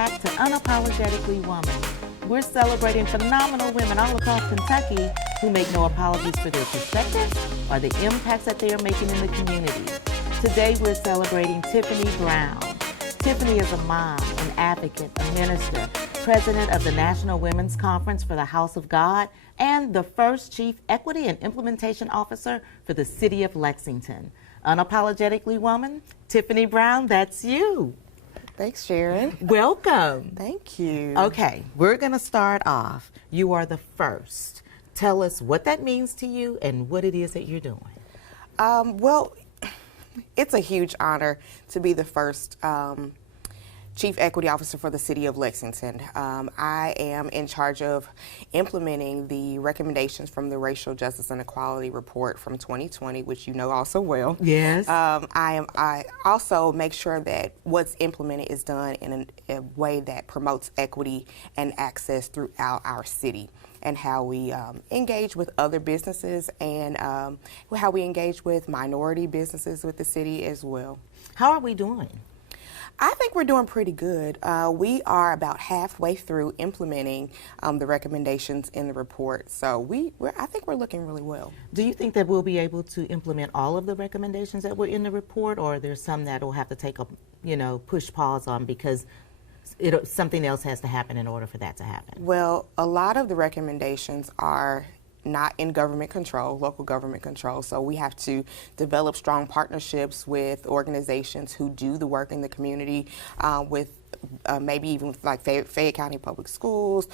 back to Unapologetically Woman. We're celebrating phenomenal women all across Kentucky who make no apologies for their perspectives or the impacts that they are making in the community. Today we're celebrating Tiffany Brown. Tiffany is a mom, an advocate, a minister, president of the National Women's Conference for the House of God, and the first Chief Equity and Implementation Officer for the City of Lexington. Unapologetically Woman, Tiffany Brown, that's you. Thanks, Sharon. Welcome. Thank you. Okay, we're going to start off. You are the first. Tell us what that means to you and what it is that you're doing. Well, it's a huge honor to be the first Chief Equity Officer for the City of Lexington. I am in charge of implementing the recommendations from the Racial Justice and Equality Report from 2020, which you know also well. Yes. I also make sure that what's implemented is done in a way that promotes equity and access throughout our city, and how we engage with other businesses and how we engage with minority businesses with the city as well. How are we doing? I think we're doing pretty good. We are about halfway through implementing the recommendations in the report, so I think we're looking really well. Do you think that we'll be able to implement all of the recommendations that were in the report, or are there some that will have to take a, push pause on because something else has to happen in order for that to happen? Well, a lot of the recommendations are not in government control, local government control. So we have to develop strong partnerships with organizations who do the work in the community, with maybe even like Fayette County Public Schools,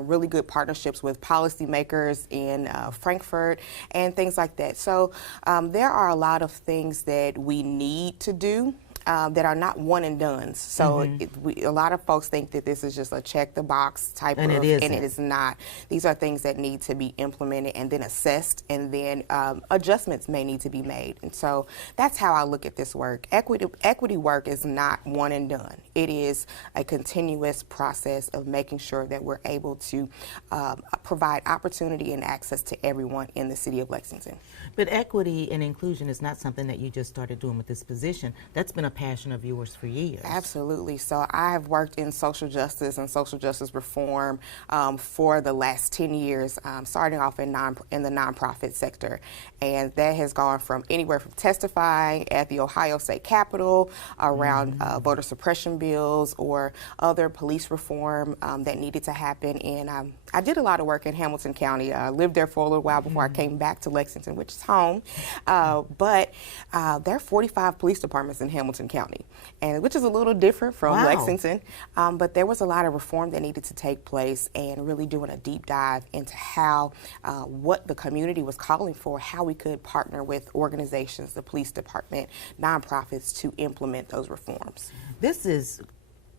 really good partnerships with policymakers in Frankfurt and things like that. So there are a lot of things that we need to do that are not one and done. So a lot of folks think that this is just a check the box type of, and it is not. These are things that need to be implemented and then assessed, and then adjustments may need to be made. And so that's how I look at this work. Equity work is not one and done. It is a continuous process of making sure that we're able to provide opportunity and access to everyone in the city of Lexington. But equity and inclusion is not something that you just started doing with this position. That's been a passion of yours for years. Absolutely. So I have worked in social justice and social justice reform for the last 10 years, starting off in the nonprofit sector. And that has gone from anywhere from testifying at the Ohio State Capitol around voter suppression bills or other police reform that needed to happen. And I did a lot of work in Hamilton County. I lived there for a little while before I came back to Lexington, which is home. But there are 45 police departments in Hamilton County, and which is a little different from Lexington. But there was a lot of reform that needed to take place, and really doing a deep dive into how what the community was calling for, how we could partner with organizations, the police department, nonprofits to implement those reforms. This is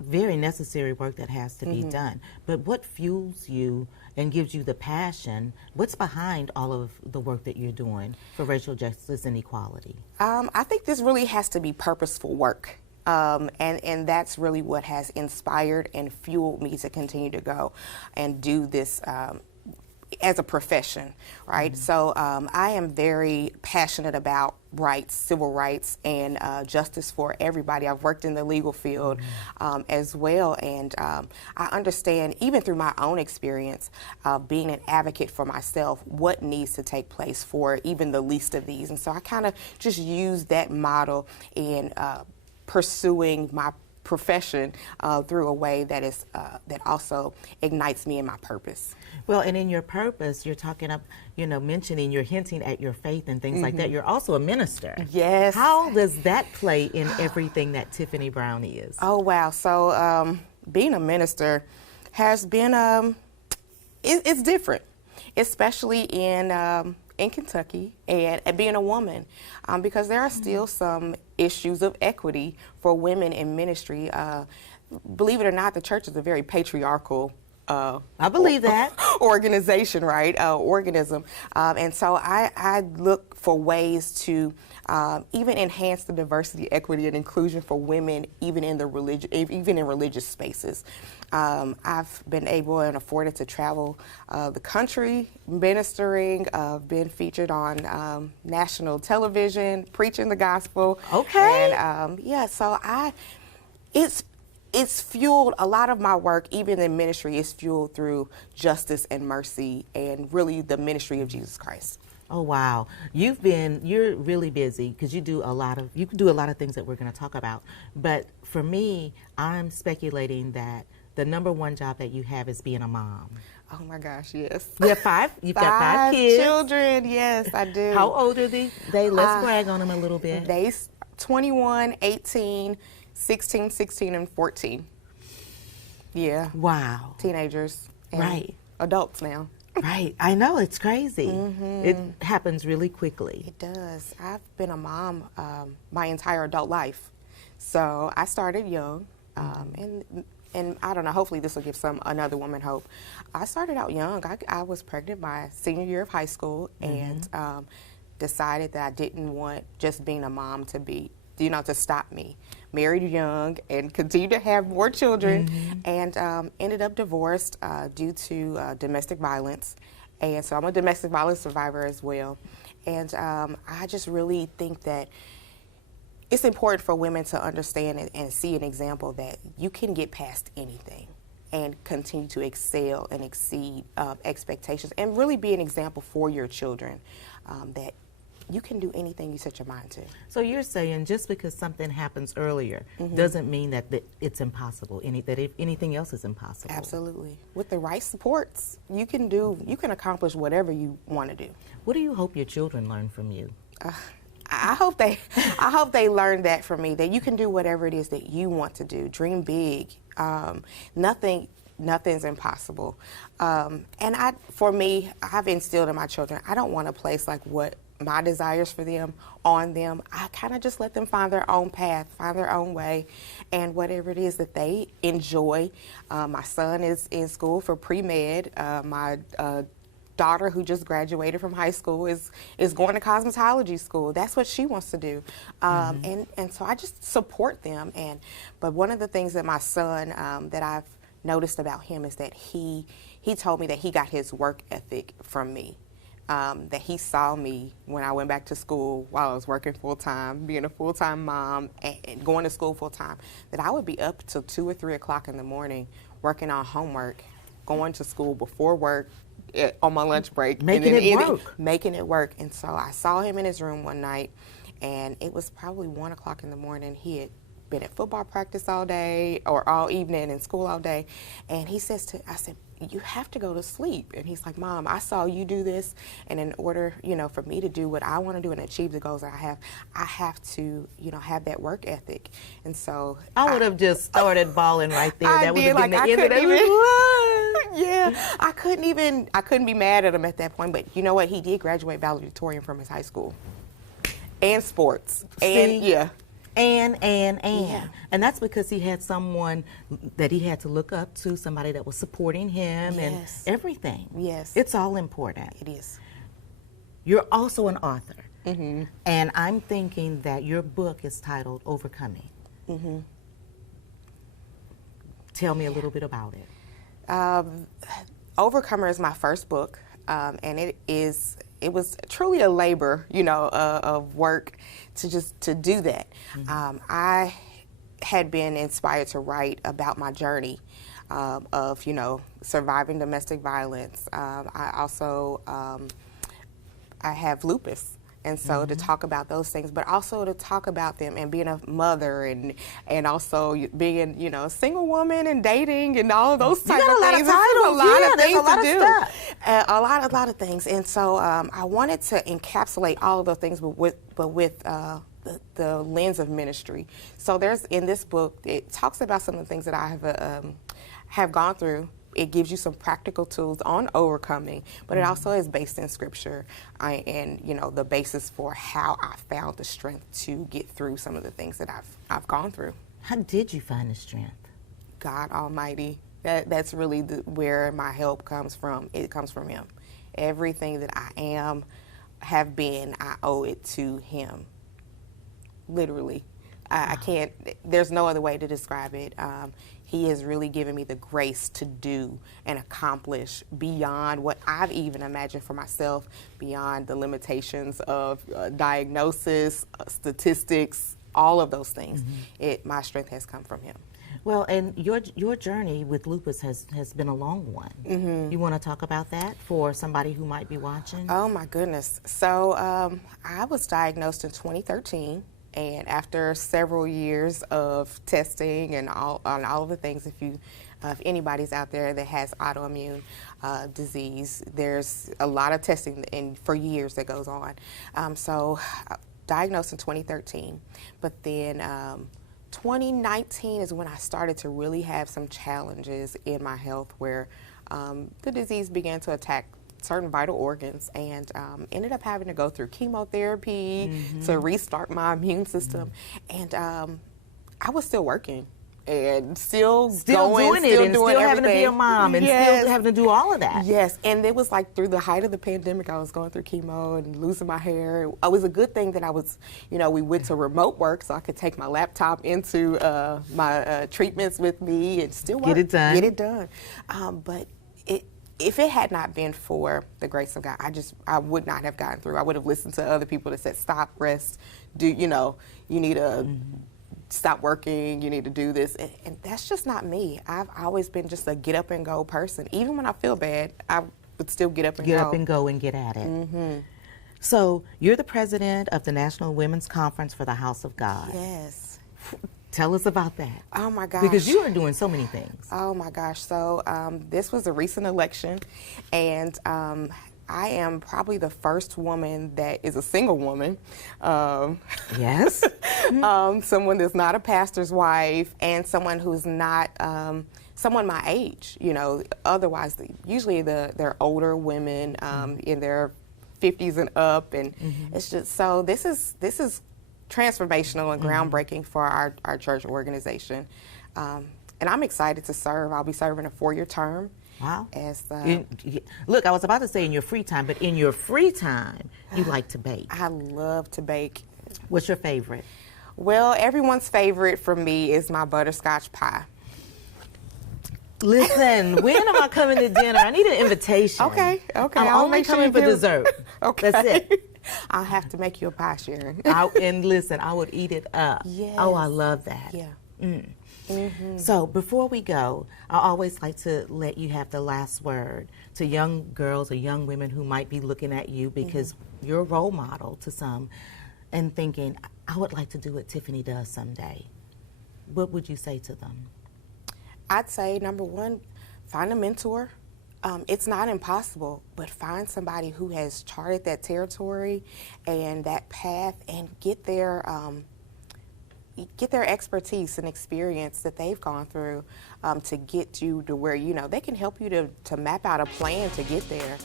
very necessary work that has to be done. But what fuels you and gives you the passion? What's behind all of the work that you're doing for racial justice and equality? I think this really has to be purposeful work. And that's really what has inspired and fueled me to continue to go and do this as a profession, right? So I am very passionate about rights, civil rights, and justice for everybody. I've worked in the legal field as well, and I understand, even through my own experience, being an advocate for myself, what needs to take place for even the least of these. And so I kind of just use that model in pursuing my profession through a way that is that also ignites me in my purpose. Well, and in your purpose, you're talking up, mentioning, you're hinting at your faith and things like that. You're also a minister. Yes. How does that play in everything that Tiffany Brown is? Oh, wow. So being a minister has been, it's different, especially in Kentucky, and being a woman, because there are still some issues of equity for women in ministry. Believe it or not, the church is a very patriarchal I believe that. Organization, right? Organism. And so I look for ways to even enhance the diversity, equity, and inclusion for women, even in religious spaces. I've been able and afforded to travel the country, ministering, been featured on national television, preaching the gospel. Okay. And yeah, so it's fueled, a lot of my work, even in ministry, is fueled through justice and mercy and really the ministry of Jesus Christ. Oh wow, you're really busy because you can do a lot of things that we're going to talk about. But for me, I'm speculating that the number one job that you have is being a mom. Oh my gosh, yes. You have five? You've got 5 kids? Children, yes, I do. How old are they? Let's brag on them a little bit. They 21, 18, 16, 16, and 14. Yeah. Wow. Teenagers. And right. Adults now. Right. I know, it's crazy. Mm-hmm. It happens really quickly. It does. I've been a mom my entire adult life. So I started young, and I don't know, hopefully this will give another woman hope. I started out young. I was pregnant my senior year of high school and decided that I didn't want just being a mom to be, to stop me. Married young and continued to have more children and ended up divorced due to domestic violence. And so I'm a domestic violence survivor as well. And I just really think that it's important for women to understand and see an example that you can get past anything and continue to excel and exceed expectations and really be an example for your children that you can do anything you set your mind to. So you're saying just because something happens earlier doesn't mean that it's impossible, that if anything else is impossible. Absolutely. With the right supports, you can accomplish whatever you want to do. What do you hope your children learn from you? I hope they learn that from me, that you can do whatever it is that you want to do. Dream big. Nothing's impossible. And for me, I've instilled in my children, I don't want to place like what my desires for them on them. I kind of just let them find their own path, find their own way, and whatever it is that they enjoy. My son is in school for pre-med. My daughter, who just graduated from high school, is going to cosmetology school. That's what she wants to do. And so I just support them. But one of the things that my son, that I've noticed about him is that he told me that he got his work ethic from me. That he saw me when I went back to school while I was working full-time, being a full-time mom and going to school full-time, that I would be up till 2 or 3 o'clock in the morning working on homework, going to school before work, on my lunch break. Making it work. And so I saw him in his room one night, and it was probably 1 o'clock in the morning. He had been at football practice all day or all evening and school all day. And I said, you have to go to sleep. And he's like, Mom, I saw you do this, and in order, for me to do what I want to do and achieve the goals that I have to, have that work ethic. And so I would have just started bawling right there. That would have been the end of it. Yeah, I couldn't be mad at him at that point. But you know what? He did graduate valedictorian from his high school, and sports, And Yeah. And that's because he had someone that he had to look up to, somebody that was supporting him and everything. Yes. It's all important. It is. You're also an author. And I'm thinking that your book is titled Overcoming. Tell me a little bit about it. Overcomer is my first book, and it was truly a labor, of work to do that. I had been inspired to write about my journey of, surviving domestic violence. I also, I have lupus. And so to talk about those things, but also to talk about them and being a mother and also being, a single woman and dating and all of those types of things. A lot of things to do. A lot of things. And so I wanted to encapsulate all of those things, but with the lens of ministry. So in this book, it talks about some of the things that I have gone through. It gives you some practical tools on overcoming, but it also is based in scripture and the basis for how I found the strength to get through some of the things that I've gone through. How did you find the strength? God Almighty. That's really where my help comes from. It comes from Him. Everything that I have been, I owe it to Him. Literally. I can't, there's no other way to describe it. He has really given me the grace to do and accomplish beyond what I've even imagined for myself, beyond the limitations of diagnosis, statistics, all of those things. My strength has come from him. Well, and your journey with lupus has been a long one. You want to talk about that for somebody who might be watching? Oh my goodness. So I was diagnosed in 2013, and after several years of testing and all of the things, if anybody's out there that has autoimmune disease, there's a lot of testing for years that goes on. So diagnosed in 2013, but then 2019 is when I started to really have some challenges in my health where the disease began to attack certain vital organs, and ended up having to go through chemotherapy to restart my immune system. And I was still working and still going, doing it, and still having to be a mom, and still having to do all of that. Yes, and it was like through the height of the pandemic, I was going through chemo and losing my hair. It was a good thing that I was, we went to remote work so I could take my laptop into my treatments with me and still work. Get it done. Get it done. But if it had not been for the grace of God, I would not have gotten through. I would have listened to other people that said, stop, rest, you need to stop working, you need to do this. And that's just not me. I've always been just a get up and go person. Even when I feel bad, I would still get up and go. Get up and go and get at it. So you're the president of the National Women's Conference for the House of God. Yes. Tell us about that. Oh my gosh. Because you are doing so many things. Oh my gosh. So this was a recent election, and I am probably the first woman that is a single woman. Yes. Someone that's not a pastor's wife, and someone who's not someone my age. Otherwise, usually they're older women in their 50s and up, and it's just so this is transformational and groundbreaking for our church organization. And I'm excited to serve. I'll be serving a 4-year term. Wow. Look, I was about to say in your free time, but in your free time, you like to bake. I love to bake. What's your favorite? Well, everyone's favorite for me is my butterscotch pie. Listen, when am I coming to dinner? I need an invitation. Okay. I'm only coming for dessert. Okay. That's it. I'll have to make you a pie, Sharon. And listen, I would eat it up. Yes. Oh, I love that. Yeah. So before we go, I always like to let you have the last word to young girls or young women who might be looking at you because you're a role model to some and thinking, I would like to do what Tiffany does someday. What would you say to them? I'd say, number one, find a mentor. It's not impossible, but find somebody who has charted that territory and that path, and get their expertise and experience that they've gone through to get you to where, they can help you to map out a plan to get there.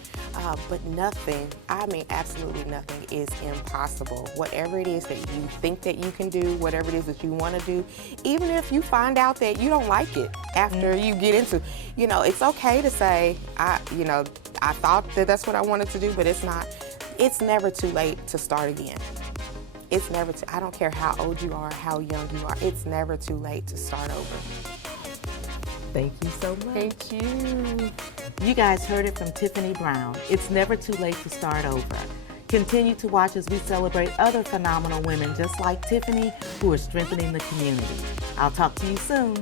But nothing, absolutely nothing is impossible. Whatever it is that you think that you can do, whatever it is that you want to do, even if you find out that you don't like it after you get into, it's okay to say, I thought that that's what I wanted to do, but it's not. It's never too late to start again. It's never I don't care how old you are, how young you are, it's never too late to start over. Thank you so much. Thank you. You guys heard it from Tiffany Brown. It's never too late to start over. Continue to watch as we celebrate other phenomenal women just like Tiffany who are strengthening the community. I'll talk to you soon.